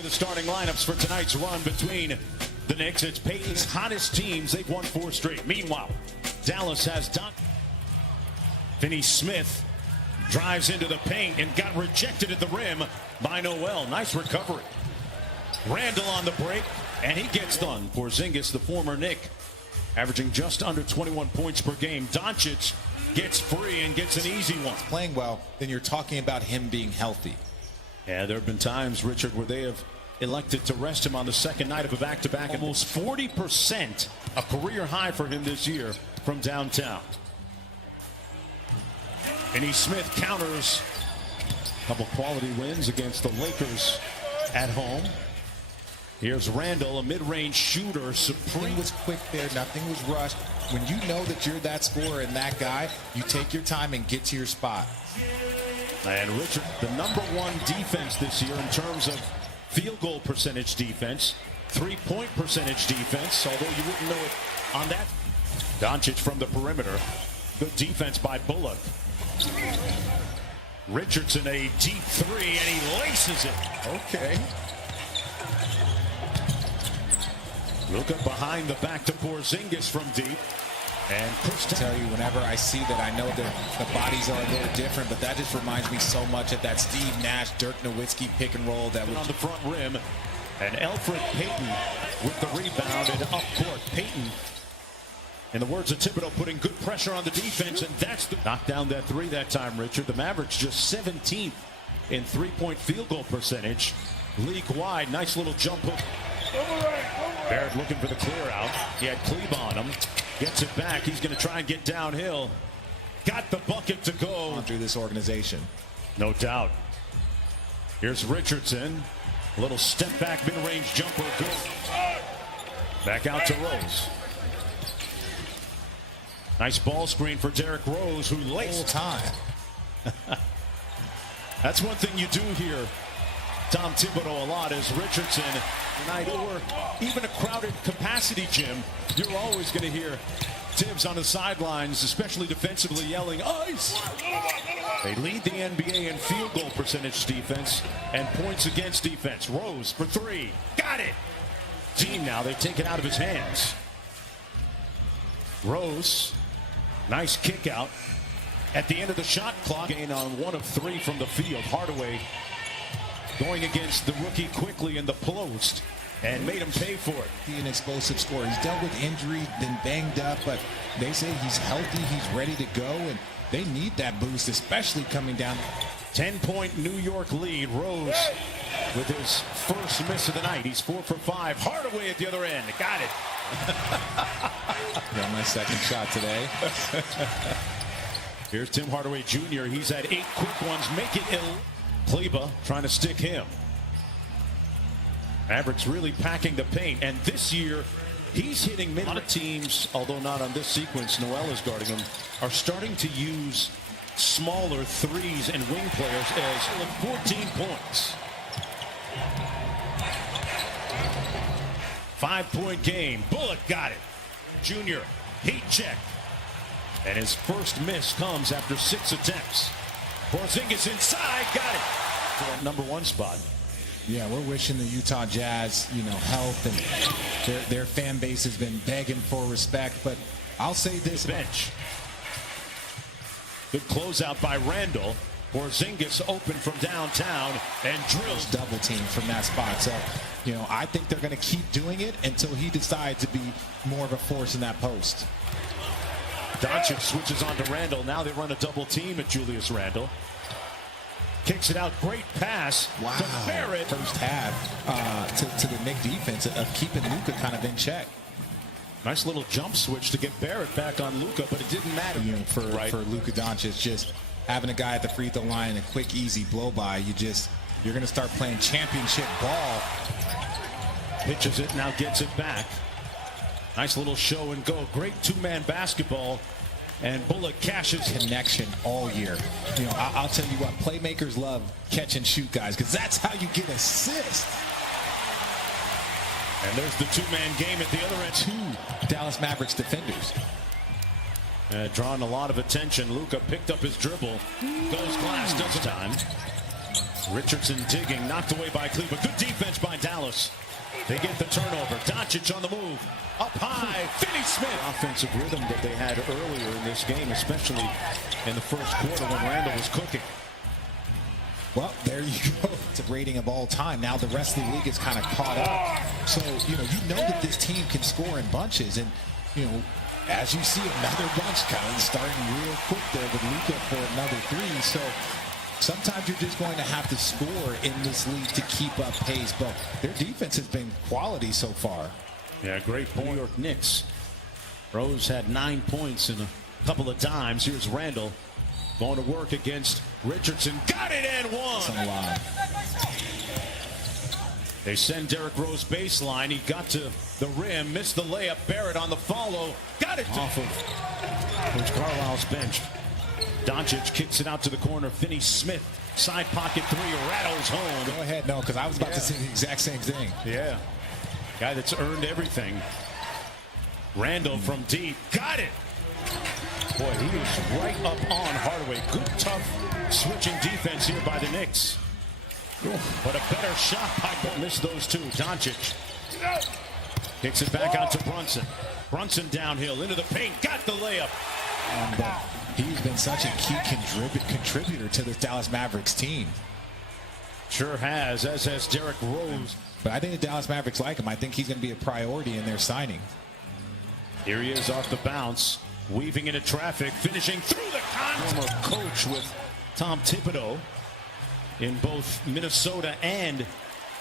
The starting lineups for tonight's run between the Knicks. It's Peyton's hottest teams. They've won 4 straight. Meanwhile, Dallas has Finney Smith drives into the paint and got rejected at the rim by Noel. Nice recovery. Randall on the break, and he gets done. Porzingis, the former Knick, averaging just under 21 points per game. Doncic gets free and gets an easy one. Playing well, then you're talking about him being healthy. Yeah, there have been times, Richard, where they have elected to rest him on the second night of a back-to-back. Almost 40%, a career high for him this year from downtown. Finney Smith counters a couple quality wins against the Lakers at home. Here's Randall, a mid-range shooter, supreme. Was quick there, nothing was rushed. When you know that you're that scorer and that guy, you take your time and get to your spot. And Richard, the #1 defense this year in terms of field goal percentage defense, 3-point percentage defense, although you wouldn't know it on that. Doncic from the perimeter. Good defense by Bullock. Richardson, a deep 3, and he laces it. Okay. Luka behind the back to Porzingis from deep. And I tell you, whenever I see that, I know that the bodies are a little different, but that just reminds me so much of that Steve Nash, Dirk Nowitzki pick and roll that was on the front rim. And Elfrid Payton with the rebound and up court. Payton, in the words of Thibodeau, putting good pressure on the defense, and that's the knock down that 3 that time, Richard. The Mavericks just 17th in 3-point field goal percentage, league wide. Nice little jump hook. Barrett looking for the clear out. He had Klebe on him. Gets it back. He's going to try and get downhill. Got the bucket to go. Through this organization. No doubt. Here's Richardson. A little step back mid-range jumper. Good. Back out to Rose. Nice ball screen for Derrick Rose, who laced time. That's one thing you do here, Tom Thibodeau, a lot, is Richardson tonight, or even a crowded capacity gym, you're always going to hear Tibbs on the sidelines, especially defensively, yelling, "Ice!" They lead the NBA in field goal percentage defense and points against defense. Rose for 3. Got it! Team now, they take it out of his hands. Rose, nice kick out. At the end of the shot clock, gain on 1 of 3 from the field. Hardaway going against the rookie quickly in the post and made him pay for it. An explosive scorer. He's dealt with injury, been banged up, but they say he's healthy, he's ready to go, and they need that boost, especially coming down. 10-point New York lead. Rose with his first miss of the night. He's 4 for 5. Hardaway at the other end. Got it. Got my second shot today. Here's Tim Hardaway Jr. He's had 8 quick ones. Make it ill. Klebe trying to stick him. Mavericks really packing the paint, and this year he's hitting mid. A lot of teams, although not on this sequence, Noel is guarding him, are starting to use smaller 3s and wing players as 14 points. 5-point game. Bullock got it. Junior, heat check. And his first miss comes after 6 attempts. Porzingis inside, got it. For that #1 spot. Yeah, we're wishing the Utah Jazz, health, and their fan base has been begging for respect. But I'll say this: bench. Good closeout by Randall. Porzingis open from downtown and drills. Double team from that spot. So, I think they're going to keep doing it until he decides to be more of a force in that post. Doncic switches on to Randall. Now they run a double team at Julius Randall. Kicks it out. Great pass to Barrett. First half to the Knicks defense of keeping Luka kind of in check. Nice little jump switch to get Barrett back on Luka, but it didn't matter. For Luka Doncic, just having a guy at the free throw line and a quick, easy blow by, you're going to start playing championship ball. Pitches it, now gets it back. Nice little show and go. Great 2-man basketball. And Bullock cashes. Connection all year. I'll tell you what, playmakers love catch and shoot guys, because that's how you get assists. And there's the 2-man game at the other end. 2 Dallas Mavericks defenders. Drawing a lot of attention. Luka picked up his dribble. Goes glass, doesn't time. Richardson digging, knocked away by Klebe. Good defense by Dallas. They get the turnover. Doncic on the move. Up high. Finney Smith. Offensive rhythm that they had earlier in this game, especially in the first quarter when Randall was cooking. Well, there you go. It's a rating of all time. Now the rest of the league is kind of caught up. So, you know that this team can score in bunches. And, as you see, another bunch kind of starting real quick there with Luka for another three. So sometimes you're just going to have to score in this league to keep up pace. But their defense has been quality so far. Yeah, great point. New York Knicks. Rose had 9 points and a couple of dimes. Here's Randall going to work against Richardson. Got it and one. That's a lot. They send Derrick Rose baseline. He got to the rim, missed the layup. Barrett on the follow. Got it off of Coach Carlisle's bench. Doncic kicks it out to the corner. Finney Smith, side pocket three, rattles home. Go ahead, no, because I was about to say the exact same thing. Yeah. Guy that's earned everything. Randall from deep. Got it. Boy, he was right up on Hardaway. Good, tough switching defense here by the Knicks. But a better shot by missed those two. Doncic kicks it back out to Brunson. Brunson downhill into the paint. Got the layup. And he's been such a key contributor to this Dallas Mavericks team. Sure has, as has Derrick Rose. But I think the Dallas Mavericks like him. I think he's going to be a priority in their signing. Here he is off the bounce, weaving into traffic, finishing through the former coach with Tom Thibodeau in both Minnesota and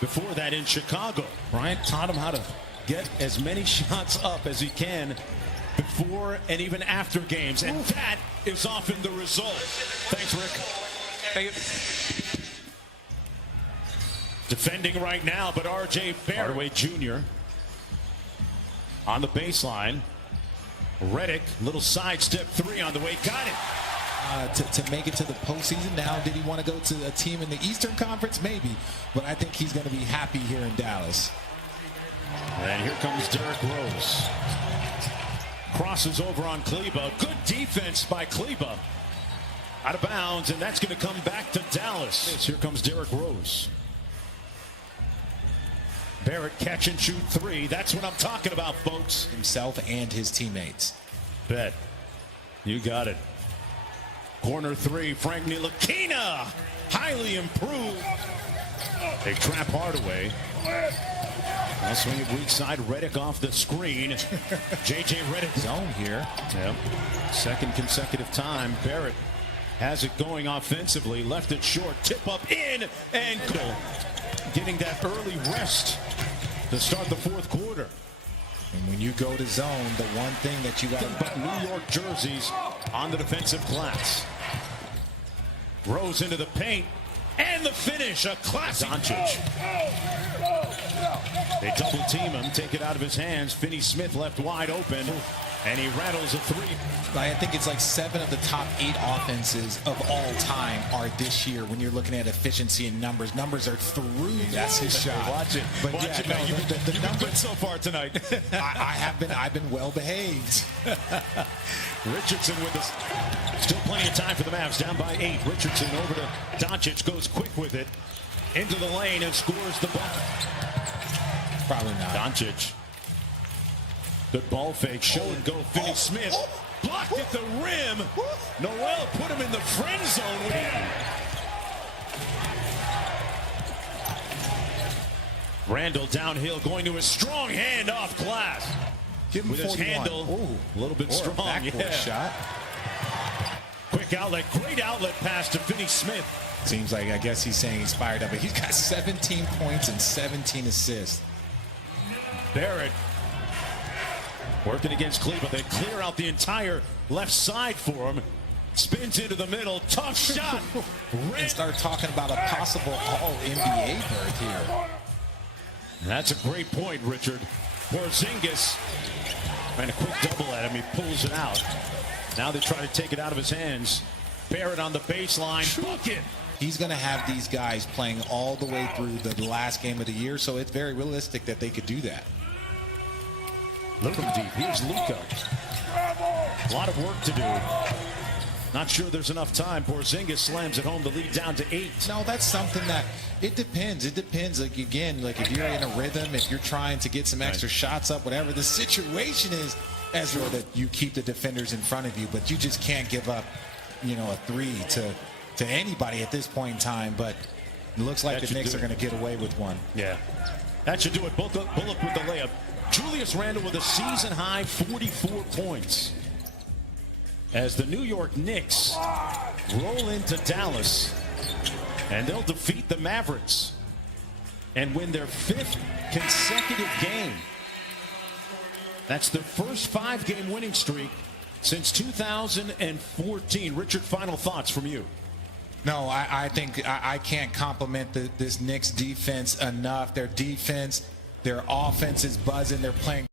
before that in Chicago. Bryant taught him how to get as many shots up as he can before and even after games, and that is often the result. Thanks, Rick. Thank you. Defending right now, but R.J. Barrett. Hardaway Jr. on the baseline. Redick, little sidestep three on the way. Got it. To make it to the postseason. Now, did he want to go to a team in the Eastern Conference? Maybe. But I think he's going to be happy here in Dallas. And here comes Derrick Rose. Crosses over on Kleba. Good defense by Kleba. Out of bounds, and that's going to come back to Dallas. Here comes Derrick Rose. Barrett catch and shoot three. That's what I'm talking about, folks. Himself and his teammates. Bet. You got it. Corner three, Frank Ntilikina. Highly improved. They trap Hardaway. I'll swing it weak side. Redick off the screen. J.J. Redick. Zone here. Yep. Second consecutive time. Barrett has it going offensively. Left it short. Tip up in and goal. Getting that early rest to start the fourth quarter. And when you go to zone, the one thing that you got to... But New York jerseys on the defensive glass. Rose into the paint. And the finish, a classic. Doncic. They double team him, take it out of his hands. Finney Smith left wide open, and he rattles a three. I think it's like 7 of the top 8 offenses of all time are this year. When you're looking at efficiency and numbers are through. That's his shot. Watch it. But Watch yeah, it. no, You've been good so far tonight. I've been well behaved. Richardson with us. Still plenty of time for the Mavs. Down by 8. Richardson over to Doncic. Goes quick with it. Into the lane and scores the ball. Probably not. Doncic. Good ball fake. Show and go. Finney Smith. Blocked at the rim. Noel put him in the friend zone. Randall downhill going to his strong hand off glass. Give him with 41. His handle a little bit strong. Backboard shot. Quick outlet. Great outlet pass to Finney Smith. Seems like, I guess he's saying he's fired up, but he's got 17 points and 17 assists. Barrett working against Cleveland. They clear out the entire left side for him. Spins into the middle. Tough shot. And start talking about a possible all-NBA berth here. That's a great point, Richard. Porzingis ran a quick double at him. He pulls it out. Now they try to take it out of his hands. Barrett on the baseline. Bucket. He's going to have these guys playing all the way through the last game of the year, so it's very realistic that they could do that. Look from deep. Here's Luka. A lot of work to do. Not sure there's enough time. Porzingis slams it home to lead down to 8. No, that's something that it depends. It depends. Like, again, like if you're in a rhythm, if you're trying to get some extra shots up, whatever the situation is, Ezra, that you keep the defenders in front of you, but you just can't give up, you know, a three to anybody at this point in time. But it looks like the Knicks are going to get away with one. Yeah, that should do it. Bullock with the layup. Julius Randle with a season-high 44 points. As the New York Knicks roll into Dallas, and they'll defeat the Mavericks and win their 5th consecutive game. That's their first 5-game winning streak since 2014. Richard, final thoughts from you. No, I think I can't compliment this Knicks defense enough. Their defense, their offense is buzzing. They're playing